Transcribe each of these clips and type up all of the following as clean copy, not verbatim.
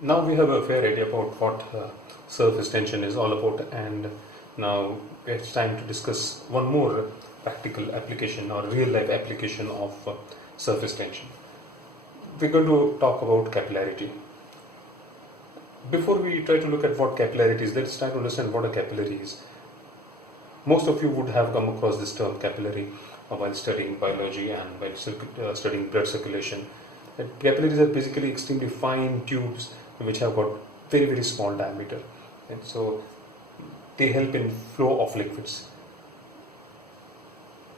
Now we have a fair idea about what surface tension is all about, and now it's time to discuss one more practical application or real life application of surface tension. We're going to talk about capillarity. Before we try to look at what capillarity is, let's try to understand what a capillary is. Most of you would have come across this term capillary while studying biology and while studying blood circulation. Capillaries are basically extremely fine tubes which have got very small diameter, and so they help in flow of liquids.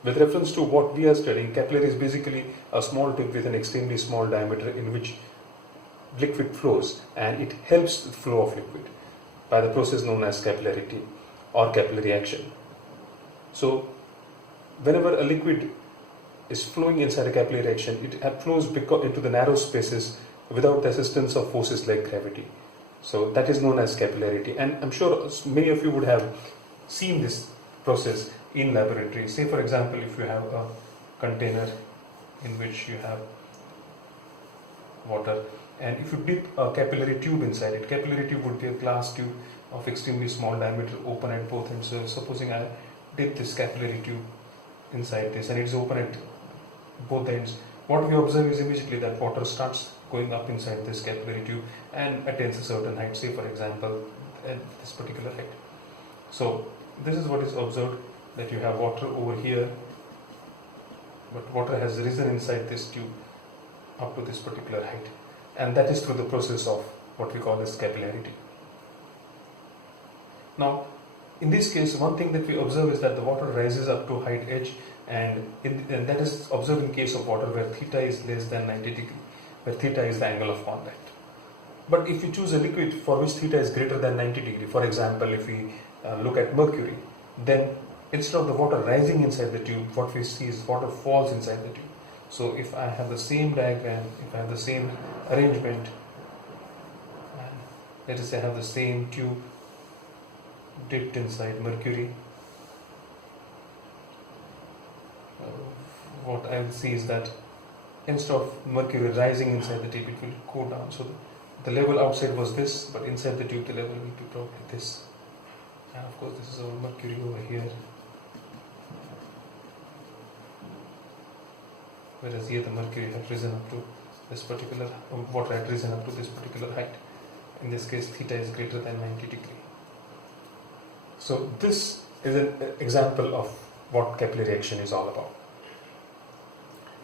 With reference to what we are studying, capillary is basically a small tube with an extremely small diameter in which liquid flows, and it helps the flow of liquid by the process known as capillarity or capillary action. So whenever a liquid is flowing inside a capillary action, it flows into the narrow spaces without the assistance of forces like gravity. So that is known as capillarity, and I'm sure many of you would have seen this process in laboratory. Say for example, if you have a container in which you have water, and if you dip a capillary tube inside it, capillary tube would be a glass tube of extremely small diameter, open at both ends. So supposing I dip this capillary tube inside this and it's open at both ends, what we observe is immediately that water starts going up inside this capillary tube and attains a certain height, say for example at this particular height. So this is what is observed, that you have water over here, but water has risen inside this tube up to this particular height, and that is through the process of what we call as capillarity. Now in this case, one thing that we observe is that the water rises up to height h, and that is observed in case of water where theta is less than 90 degree, where theta is the angle of contact. But if you choose a liquid for which theta is greater than 90 degree, for example if we look at mercury, then instead of the water rising inside the tube, what we see is water falls inside the tube. So if I have the same diagram, if I have the same arrangement, and let us say I have the same tube dipped inside mercury, what I will see is that instead of mercury rising inside the tube, it will go down. So the level outside was this, but inside the tube the level will be probably this. And of course this is our mercury over here, whereas here the mercury had risen up to this particular, water had risen up to this particular height. In this case theta is greater than 90 degree. So this is an example of what capillary action is all about.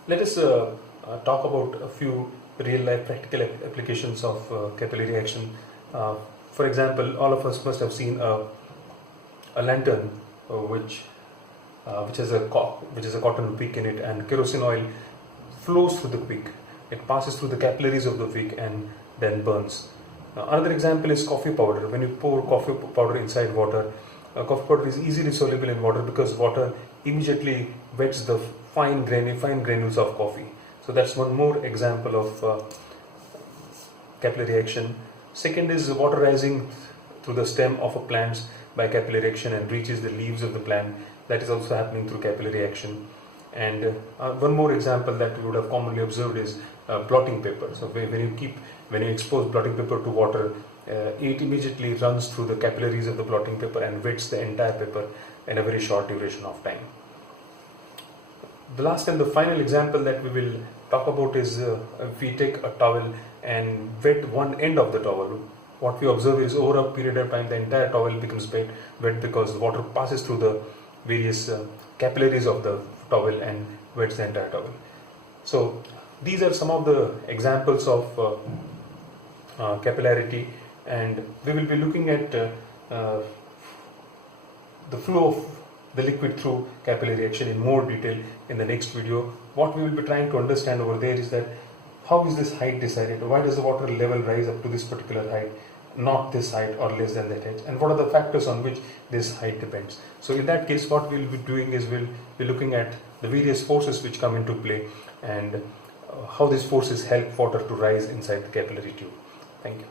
Let us talk about a few real life practical applications of capillary action. For example, all of us must have seen a lantern which has a cotton wick in it, and kerosene oil flows through the wick. It passes through the capillaries of the wick and then burns. Another example is coffee powder. When you pour coffee powder inside water, coffee powder is easily soluble in water because water immediately wets the fine granules of coffee. So that's one more example of capillary action. Second is water rising through the stem of a plant by capillary action and reaches the leaves of the plant. That is also happening through capillary action. And one more example that we would have commonly observed is blotting paper. So when you expose blotting paper to water, it immediately runs through the capillaries of the blotting paper and wets the entire paper in a very short duration of time. The last and the final example that we will talk about is if we take a towel and wet one end of the towel, what we observe is over a period of time the entire towel becomes wet because water passes through the various capillaries of the towel and wets the entire towel. So these are some of the examples of capillarity, and we will be looking at the flow of the liquid through capillary action in more detail in the next video. What we will be trying to understand over there is that how is this height decided? Why does the water level rise up to this particular height, not this height or less than that height? And what are the factors on which this height depends? So in that case, what we will be doing is we'll be looking at the various forces which come into play and how these forces help water to rise inside the capillary tube. Thank you.